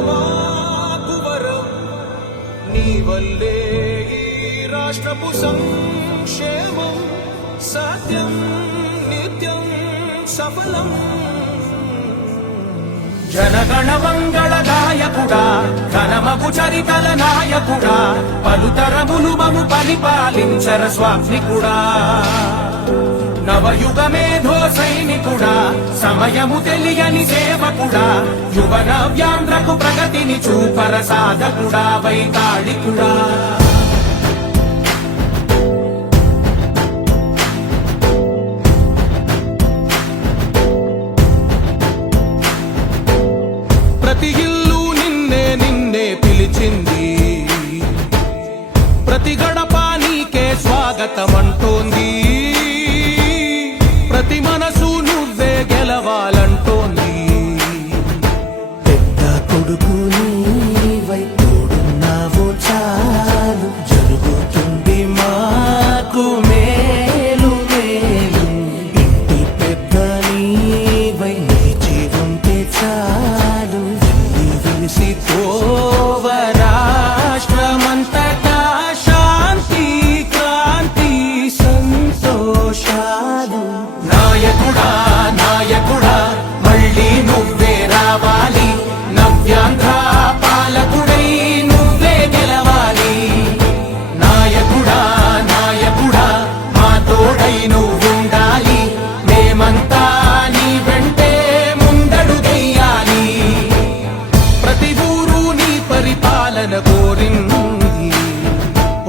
మాకు వరం నీ వల్లే ఈ రాష్ట్రపు సంక్షేమం సత్యం నిత్యం సఫలం జనగణ మంగళదాయకుడా ఘనమగు చరితల నాయకుడా పలుతరములు మము పరిపాలించర స్వామికుడా నవయుగ మేధో సైనికుడా సమయము తెలియని సేవకుడా యువ నవ్యాంధ్రకు ప్రగతిని చూపర సాధకుడా వైతాళికుడా ప్రతి ఇల్లు నిన్నే నిన్నే పిలిచింది ప్రతి గడప నీకే స్వాగతమంటోంది ప్రతి మనసు నువ్వే గెలవాలంటోంది పెద్ద కొడుకు నీవై తోడున్నావు చాలు జరుగుతుంది మాకు మేలు మేలు ఇంటి పెద్ద నీవై నిలిచి ఉంటే చాలు వెలిసి పోవ రాష్ట్రమంతటా శాంతి క్రాంతి సంతోషాలు నాయకుడా నాయకుడా మళ్ళీ నువ్వే రావాలి నవ్యాంధ్ర పాలకుడై నువ్వే గెలవాలి నాయకుడా నాయకుడా మా తోడై నువ్వుండాలి మేమంతా నీ వెంటే ముందడుగెయ్యాలి ప్రతి ఊరు నీ పరిపాలన కోరింది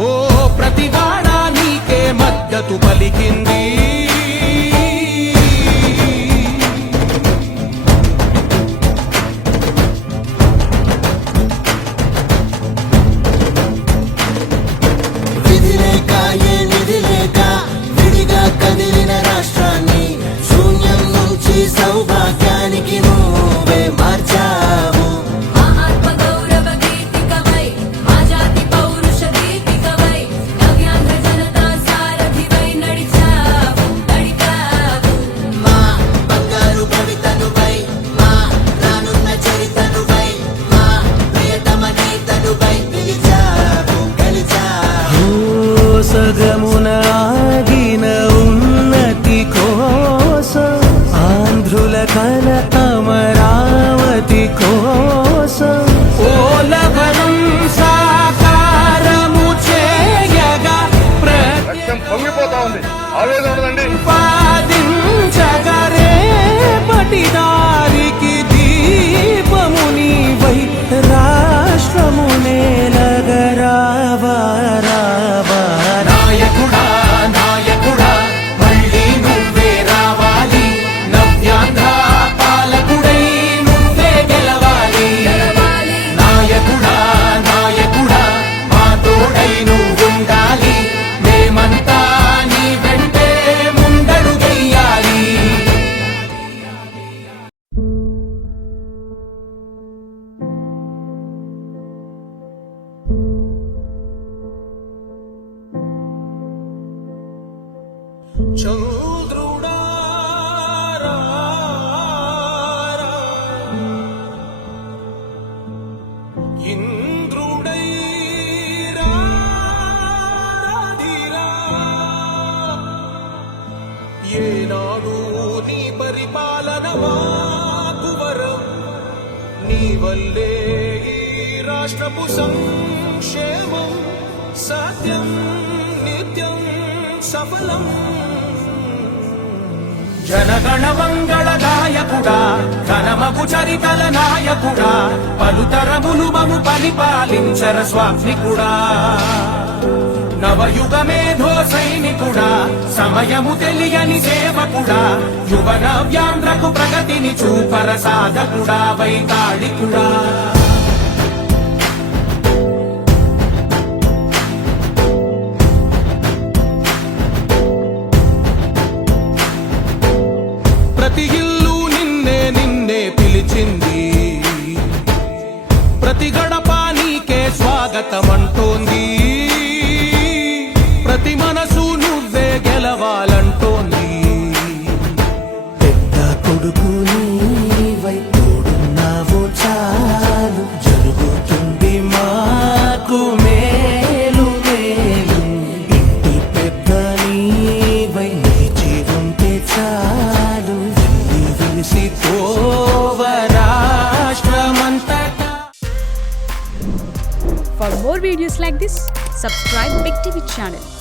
ఓ ప్రతివాడ నీకే మద్దతు పలికింది విధి లేక ఏ నిధి లేక విడిగా కదిలిన రాష్ట్రాన్ని శూన్యం నుంచి సౌభాగ్యానికి నువ్వే మార్చావు ఆత్మ గౌరవ గీతికవై మా జాతి పౌరుష దీపికవై నవ్యాంధ్ర జనతా సారథివై నడిచావు మా బంగారు భవితనువై మా రానున్న చరితనువై మా ప్రియతమ నేతనువై పిలిచావు గెలిచావు సగమున ఆగిన ఉన్నతి కోసం ఆంధ్రుల కల అమరావతి కోసం ఓలవనం సాకారము చేయగా రక్తం పొంగిపోతా ఉంది ఆవేదన ఉండదండి ప్రతిపాదించగరే పటిదారికి దీపము నీవై రాష్ట్రము నేలగరావా రావా నాయకుడా నాయకుడా మళ్ళీ నువ్వే రావాలి నవ్యాంధ్ర పాలకుడై నువ్వే గెలవాలి నాయకుడా నాయకుడా మా తోడై నువ్వుండాలి మేమంతా నీ వెంటే ముందడుగెయ్యాలి చంద్రుడా రా, ఇంద్రుడై రాధిరా ఏనాడు నీ పరిపాలన మాకు వరం నీ వల్లే ఈ రాష్ట్రపు సంక్షేమం సత్యం నిత్యం సఫలం జనగణ మంగళదాయకుడా ఘనమగు చరితల నాయకుడా పలుతరములు మము పరిపాలించర స్వామికుడా నవయుగ మేధో సైనికుడా సమయము తెలియని సేవకుడా యువ నవ్యాంధ్రకు ప్రగతిని చూపర సాధకుడా వైతాళికుడా ప్రతి ఇల్లు నిన్నే నిన్నే పిలిచింది ప్రతి గడప నీకే స్వాగతమంటోంది ప్రతి మనసు నువ్వే గెలవాలంటోంది పెద్ద కొడుకు నీవై తోడున్నావు చాలు For more videos like this, subscribe Big TV channel.